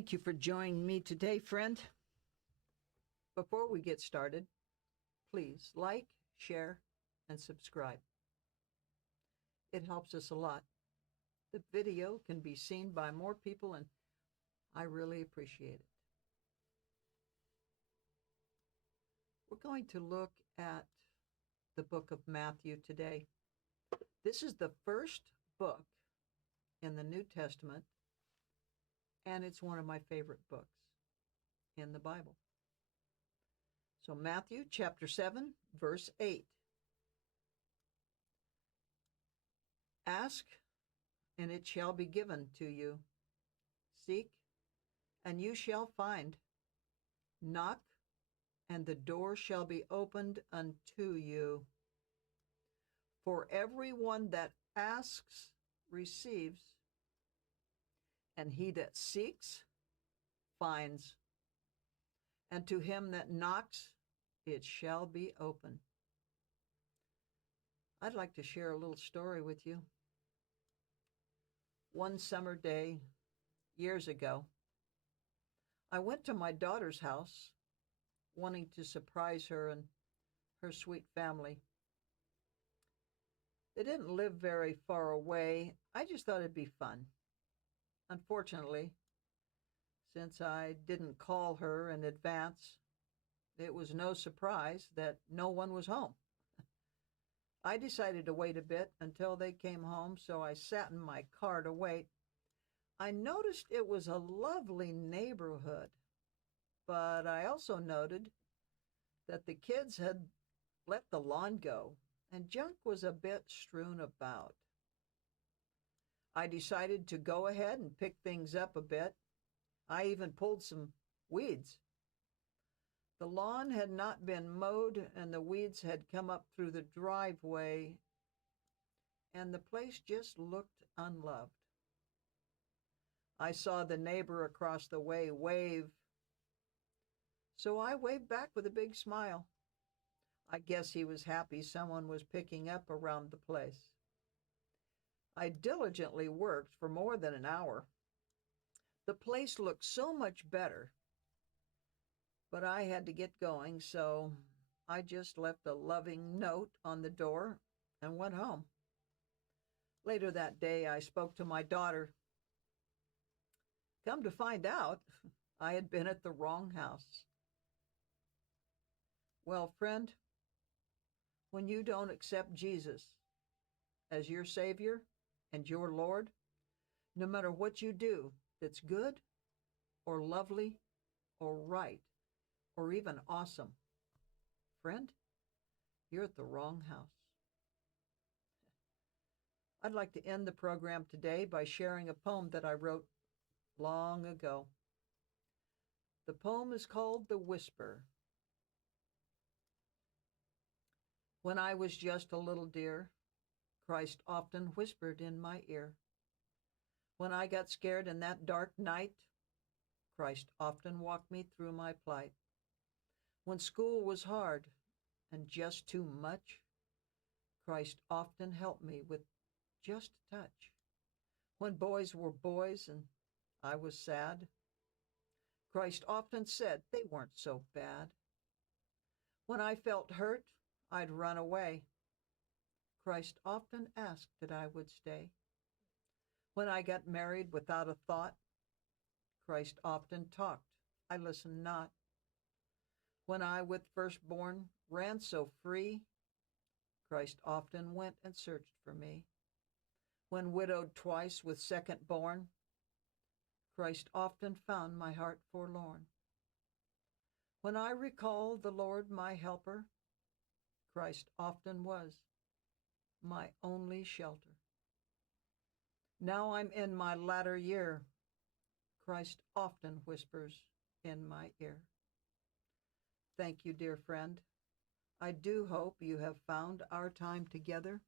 Thank you for joining me today, friend. Before we get started, please like, share, and subscribe. It helps us a lot. The video can be seen by more people, and I really appreciate it. We're going to look at the book of Matthew today. This is the first book in the New Testament, and it's one of my favorite books in the Bible. So Matthew chapter 7, verse 8. Ask, and it shall be given to you. Seek, and you shall find. Knock, and the door shall be opened unto you. For everyone that asks receives, and he that seeks finds, and to him that knocks it shall be open. I'd like to share a little story with you. One summer day, years ago, I went to my daughter's house, wanting to surprise her and her sweet family. They didn't live very far away. I just thought it'd be fun. Unfortunately, since I didn't call her in advance, it was no surprise that no one was home. I decided to wait a bit until they came home, so I sat in my car to wait. I noticed it was a lovely neighborhood, but I also noted that the kids had let the lawn go and junk was a bit strewn about. I decided to go ahead and pick things up a bit. I even pulled some weeds. The lawn had not been mowed, and the weeds had come up through the driveway, and the place just looked unloved. I saw the neighbor across the way wave, so I waved back with a big smile. I guess he was happy someone was picking up around the place. I diligently worked for more than an hour. The place looked so much better, but I had to get going, so I just left a loving note on the door and went home. Later that day, I spoke to my daughter. Come to find out, I had been at the wrong house. Well, friend, when you don't accept Jesus as your Savior and your Lord, no matter what you do that's good or lovely or right or even awesome, friend, you're at the wrong house. I'd like to end the program today by sharing a poem that I wrote long ago. The poem is called The Whisper. When I was just a little dear, Christ often whispered in my ear. When I got scared in that dark night, Christ often walked me through my plight. When school was hard and just too much, Christ often helped me with just a touch. When boys were boys and I was sad, Christ often said they weren't so bad. When I felt hurt, I'd run away. Christ often asked that I would stay. When I got married without a thought, Christ often talked. I listened not. When I with firstborn ran so free, Christ often went and searched for me. When widowed twice with secondborn, Christ often found my heart forlorn. When I recall the Lord my helper, Christ often was my only shelter. Now I'm in my latter year, Christ often whispers in my ear. Thank you, dear friend. I do hope you have found our time together